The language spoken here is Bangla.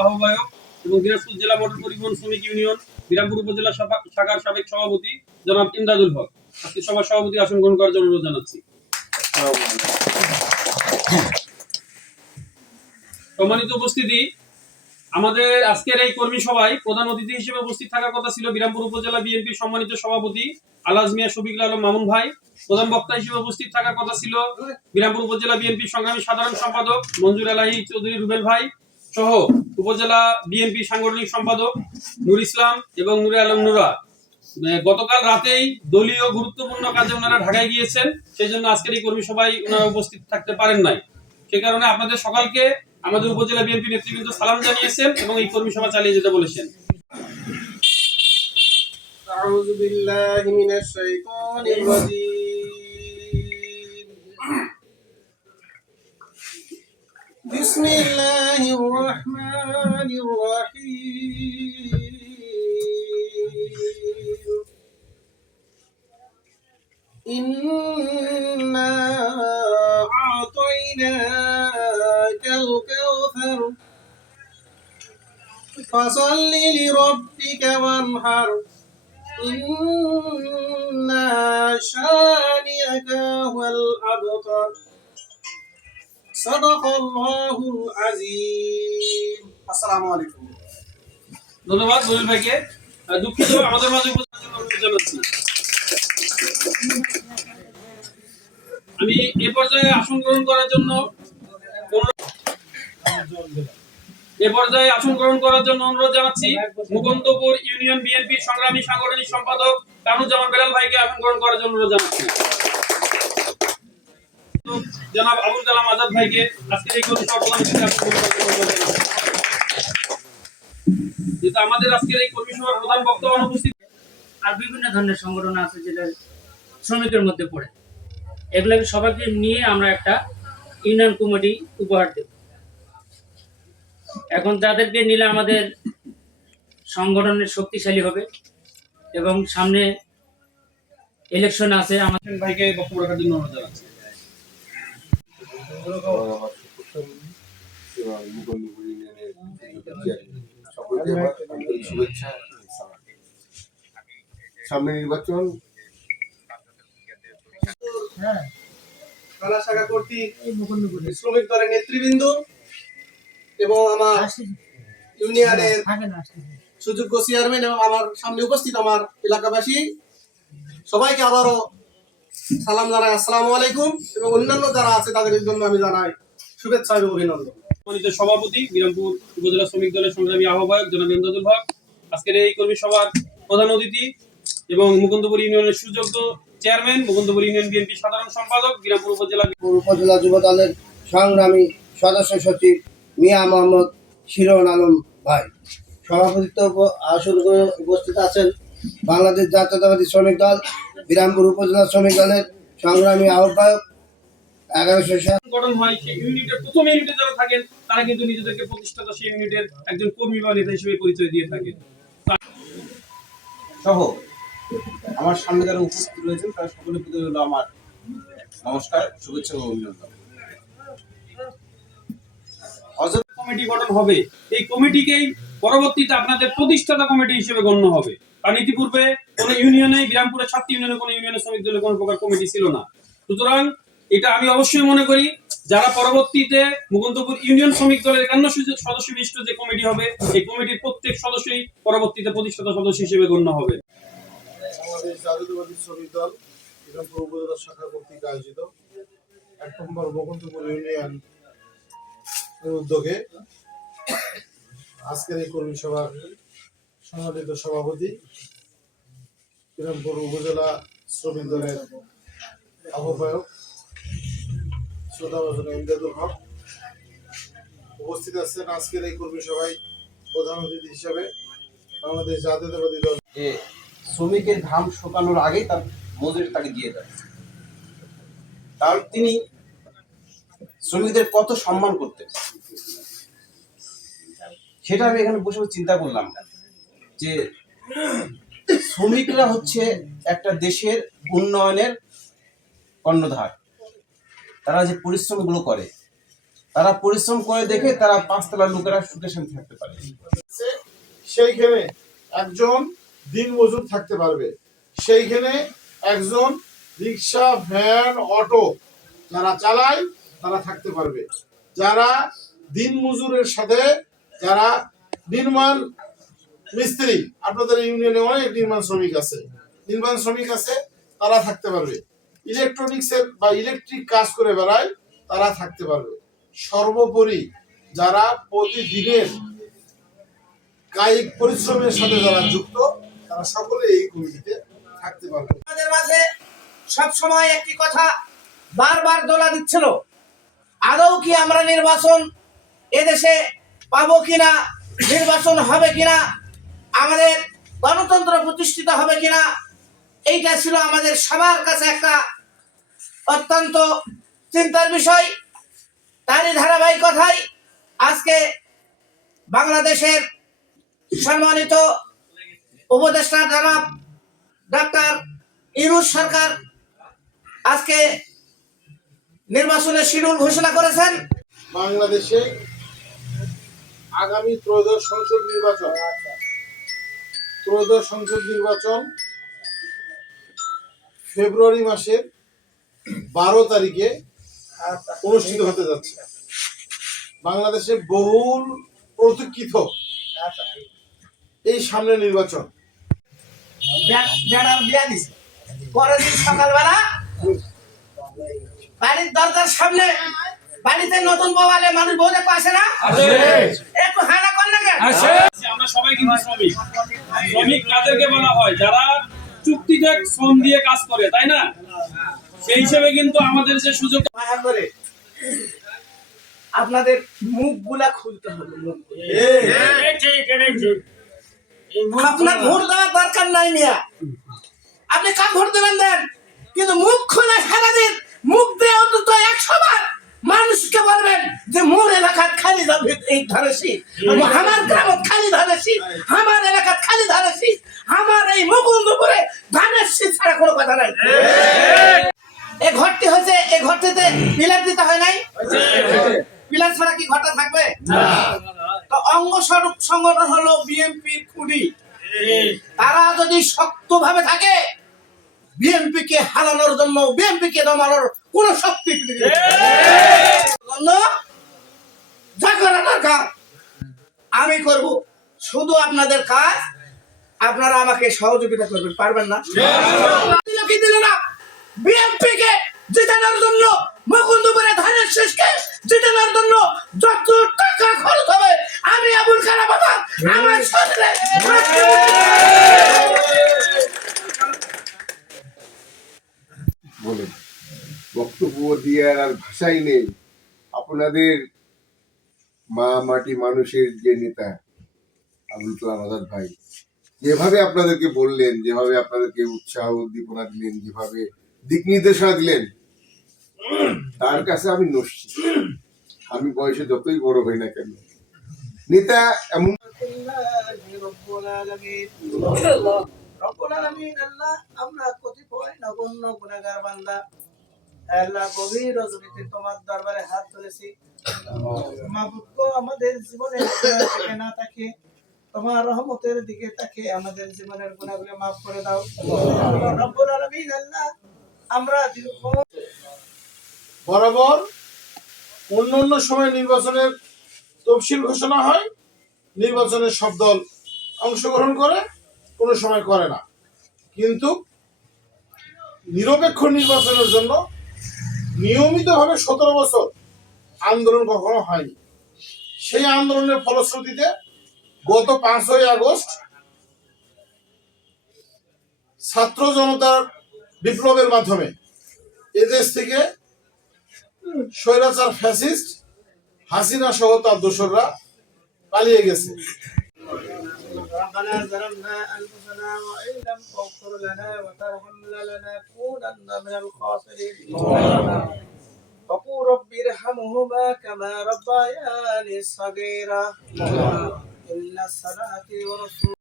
আহ্বায়ক এবং দিনাজপুর জেলা মোটর পরিবহন শ্রমিক ইউনিয়ন বিরামপুর উপজেলা শাখার সাবেক সভাপতি জনাব ইমদাদুল হক আজকে সভার সভাপতি আসন গ্রহণ করার জন্য অনুরোধ জানাচ্ছি। সম্মানিত উপস্থিতি, আমাদের আজকের এই কর্মী সভায় প্রধান অতিথি হিসেবে উপস্থিত থাকার কথা ছিল বিরামপুর উপজেলা বিএনপির সম্মানিত সভাপতি আলহাজ মিয়া শফিকুল আলম মামুন ভাই। প্রধান বক্তা হিসেবে উপস্থিত থাকার কথা ছিল বিরামপুর উপজেলা বিএনপির সংগ্রামী সাধারণ সম্পাদক মঞ্জুর আলাহি চৌধুরী রুবেল ভাই সহ উপজেলা বিএনপি সাংগঠনিক সম্পাদক নুর ইসলাম এবং নুরে আলম নুরা। গতকাল রাতেই দলীয় গুরুত্বপূর্ণ কাজে ওনারা ঢাকায় গিয়েছেন, সেই জন্য আজকের এই কর্মী সভায় ওনারা উপস্থিত থাকতে পারেন নাই। সে কারণে আপনাদের সকালকে আমাদের উপজেলা বিএনপি নেতৃবৃন্দ সালাম জানিয়েছেন এবং এই কর্মী সভা চালিয়ে যেতে বলেছেন। আউযু বিল্লাহি মিনাশ শাইতানির রাজীম। বিসমিল্লাহির রাহমানির রাহিম। ইন্না আ'তাইনাকাল কাউসার ফাসাল্লি লিরাব্বিকা ওয়ানহার ইন্না শানিআকা হুয়াল আবতার। সাদাকাল্লাহুল আযীম। আসসালামু আলাইকুম। ধন্যবাদ জলিল ভাইকে। দুঃখিত আমাদের মাঝে উপস্থিত জানাচ্ছি। আমি এ পর্যায়ে আসন গ্রহণ করার জন্য অনুরোধ জানাচ্ছি মুকুন্দপুর ইউনিয়ন বিএনপির সংগ্রামী সাংগঠনিক সম্পাদক কামরুজ্জামান বেলাল ভাইকে আসন গ্রহণ করার জন্য অনুরোধ জানাচ্ছি। জনাব আবুল কালাম আজাদ ভাইকে আজকের এই কর্মী সভা প্রধান হিসেবে আসন গ্রহণ করার জন্য অনুরোধ জানাচ্ছি। যেহেতু আমাদের আজকের এই কর্মী সভার প্রধান বক্তা অনুপস্থিত আর বিভিন্ন ধরনের সংগঠন আছে যেটা শ্রমিকের মধ্যে পড়ে, এগুলোকে সবাইকে নিয়ে আমরা একটা ইউনিয়ন কমিটি উপহার দেব। এখন তাদেরকে নিলে আমাদের সংগঠনের শক্তিশালী হবে এবং সামনে ইলেকশন আছে। আমাদের ভাইকে বক্তব্য রাখার জন্য অনুরোধ জানাচ্ছি। শুভেচ্ছা। সামনে নির্বাচন, থানা শাখা কর্তৃক শ্রমিক দলের নেতৃবৃন্দ এবং আমার ইউনিয়নের সুযোগ্য চেয়ারম্যান এবং আমার সামনে উপস্থিত আমার এলাকাবাসী সবাইকে আবারও সালাম জানাই, আসসালামু আলাইকুম। এবং অন্যান্য যারা আছে তাদের জন্য আমি জানাই শুভেচ্ছা এবং অভিনন্দন। সম্মানিত সভাপতি বিরামপুর উপজেলা শ্রমিক দলের সংগ্রামী আহ্বায়ক জনাব ইমদাদুল হক, আজকের এই কর্মী সভার প্রধান অতিথি এবং মুকুন্দপুর ইউনিয়নের সুযোগ্য চেয়ারম্যান, মুকুন্দপুর ইউনিয়ন বিএনপি সাধারণ সম্পাদক, বিরামপুর উপজেলা যুব দলের সংগ্রামী সদস্য সচিব মিয়া মোহাম্মদ শিরোন আলম ভাই, সভাপতিত্ব আসন উপস্থিত আছেন বাংলাদেশ জাতীয়তাবাদী শ্রমিক দল বিরামপুর উপজেলা শ্রমিক দলের সংগ্রামী আহ্বায়ক 1100 গঠন হয় সেই ইউনিটের প্রথম ইউনিটে যারা থাকেন তারা কিন্তু নিজেদেরকে প্রতিষ্ঠাতা সেই ইউনিটের একজন কর্মী বা নেতা হিসেবে পরিচয় দিয়ে থাকেন। সহ আমার সামনে যারা উপস্থিত রয়েছেন তারা সকলের প্রতি হলো আমার নমস্কার, শুভেচ্ছা ও অভিনন্দন। কমিটি গঠন হবে, এই কমিটিকেই পরবর্তীতে আপনাদের প্রতিষ্ঠাতা কমিটি হিসেবে গণ্য হবে, কারণ ইতিপূর্বে কোনো ইউনিয়নে বিরামপুরে 7টি ইউনিয়নে কোনো ইউনিয়নের শ্রমিক দলের কোনো প্রকার কমিটি ছিল না। সুতরাং এটা আমি অবশ্যই মনে করি যারা পরবর্তীতে মুকুন্দপুর ইউনিয়ন শ্রমিক দলের 51 সদস্য বিশিষ্ট যে কমিটি হবে এই কমিটির প্রত্যেক সদস্যই পরবর্তীতে প্রতিষ্ঠাতা সদস্য হিসেবে গণ্য হবে। বাংলাদেশ জাতীয়তাবাদী শ্রমিক দল বিরামপুর উপজেলা শাখা কর্তৃক আয়োজিত 1 নম্বর মুকুন্দপুর ইউনিয়ন উদ্যোগে আজকের এই কর্মী সভার সম্মানিত সভাপতি বিরামপুর উপজেলা শ্রমিক দলের আহ্বায়ক শ্রদ্ধাভাজন ইমদাদুল হক উপস্থিত আছেন। আজকের এই কর্মী সভায় প্রধান অতিথি হিসাবে বাংলাদেশ জাতীয়তাবাদী দল যে শ্রমিকের ঘাম শুকানোর আগেই তার মজুরি তাকে দিয়ে দেয়, কারণ তিনি শ্রমিকদের কত সম্মান করতেন সেটা আমি এখানে বসে চিন্তা করলাম যে শ্রমিকরা হচ্ছে একটা দেশের উন্নয়নের কর্ণধার। তারা যে পরিশ্রমগুলো করে তারা পরিশ্রম করে দেখে তারা পাঁচতলার লোকেরা সুখে শান্তি থাকতে পারে। সেইখানে একজন দিনমজুর থাকতে পারবে, সেইখানে একজন রিক্সা, ভ্যান, অটো যারা চালায় তারা থাকতে পারবে, যারা দিনমজুরের সাথে যারা নির্মাণ মিস্ত্রি, আপনাদের ইউনিয়নে অনেক নির্মাণ শ্রমিক আছে, তারা থাকতে পারবে, ইলেকট্রনিক্সের বা ইলেকট্রিক কাজ করে বেড়ায় তারা থাকতে পারবে। সর্বোপরি যারা প্রতিদিনের কায়িক পরিশ্রমের সাথে যারা যুক্ত তারা সকলে এই কমিটিতে থাকতে পারবে। আমাদের মাঝে সব সময় একটি কথা বারবার দোলা দিচ্ছিল, আদৌ কি আমরা নির্বাচন এদেশে পাবো কিনা, নির্বাচন হবে কিনা, আমাদের গণতন্ত্র প্রতিষ্ঠিত হবে কিনা। এইটা ছিল আমাদের সবার কাছে একটা অত্যন্ত চিন্তার বিষয়। তারই ধারাবাহিকতায় আজকে বাংলাদেশের সম্মানিত উপদেষ্টা জনাব ডক্টর ইউনূস সরকার আজকে নির্বাচনের শিডিউল ঘোষণা করেছেন। বাংলাদেশে আগামী ত্রয়োদশ সংসদ নির্বাচন ফেব্রুয়ারি মাসের 12 তারিখে অনুষ্ঠিত হতে যাচ্ছে। বাংলাদেশে বহুল প্রতীক্ষিত এই সামনে নির্বাচন। পরের দিন সকালবেলা বাড়ির দরজার সামনে, বাড়িতে নতুন বউ আলে মানুষ বউ দেখতে আসে না, একটু হানা কর না কেন? আমরা সবাই কিন্তু শ্রমিক কাদেরকে বলা হয়? যারা চুক্তিতে শ্রম দিয়ে কাজ করে, তাই না? সেই হিসেবে কিন্তু আমাদের যে সুযোগ, মায়া করে আপনাদের মুখগুলা খুলতে হবে। আপনার ভোট দেওয়ার দরকার নাই মিয়া, আপনি কাম ভোট দেবেন দেন, কিন্তু মুখ খোলা সারাদিন মুখ দিয়ে অন্তত 100 বার মানুষকে বলবেন যে মোর এলাকাত খালি যাবে এই ধরেছি, আমার গ্রামত খালি ধরেছি, আমার এলাকাত খালি ধরেছি, আমার এই মুকুন্দপুরে ধানের শীত ছাড়া কোনো কথা নাই। এই ঘরটি হয়েছে, এই ঘরটিতে পিলার দিতে হয় নাই, পিলার ছাড়া কি ঘরটা থাকবে? তো অঙ্গ সংগঠন হলো বিএনপির খুঁড়ি, তারা যদি শক্তভাবে থাকে বিএনপি কে হারানোর জন্য, বিএনপি কে দমানোর কোন শক্তি যা করার দরকার আমি করব, শুধু আপনাদের কাজ আপনারা আমাকে সহযোগিতা করবেন, পারবেন না? কি দিল না বিএনপি কে জিতানোর জন্য, মুকুন্দপুরে ধানের শেষকে জিতানোর জন্য যত টাকা খরচ হবে আমি আবুল কালাম আজাদ আমার শরীরে বলেন, বক্তব্য দিয়ে আর ভাষাই নেই। আপনাদের মা মাটি মানুষের যে নেতা আবুল কালাম আজাদ ভাই যেভাবে আপনাদেরকে বললেন, যেভাবে আপনাদেরকে উৎসাহ উদ্দীপনা দিলেন, যেভাবে দিক নির্দেশনা দিলেন, তার কাছে আমি নস্যি। আমি বয়সে যতই বড় হই না কেন, নেতা এমন আমরা কতিপয় নগণ্য গুনাহগার বান্দা, আল্লাহ গভীর রজনীতে তোমার দরবারে হাত তুলেছি। মাবুদ গো, আমাদের জীবনের দিকে না তাকিয়ে তোমার রহমতের দিকে তাকিয়ে আমাদের জীবনের গুনাহগুলো মাফ করে দাও রব্বুল আলামিন। আল্লাহ আমরা বরাবর অন্য সময় নির্বাচনের তফসিল ঘোষণা হয়, নির্বাচনের সব দল অংশগ্রহণ করে, কোনো সময় করে না, কিন্তু নিরপেক্ষ নির্বাচনের জন্য নিয়মিতভাবে 17 বছর আন্দোলন কখনো হয়নি। সেই আন্দোলনের ফলশ্রুতিতে গত 5ই আগস্ট ছাত্র জনতার বিপ্লবের মাধ্যমে এদেশ থেকে স্বৈরাচার ফ্যাসিস্ট হাসিনা সহ তার দোসররা পালিয়ে গেছে। ربنا ظلمنا أنفسنا وإن لم تغفر لنا وترحمنا لنكونن من الخاسرين وقل رب ارحمهما كما ربياني صغيرا إن الصلاة ورسول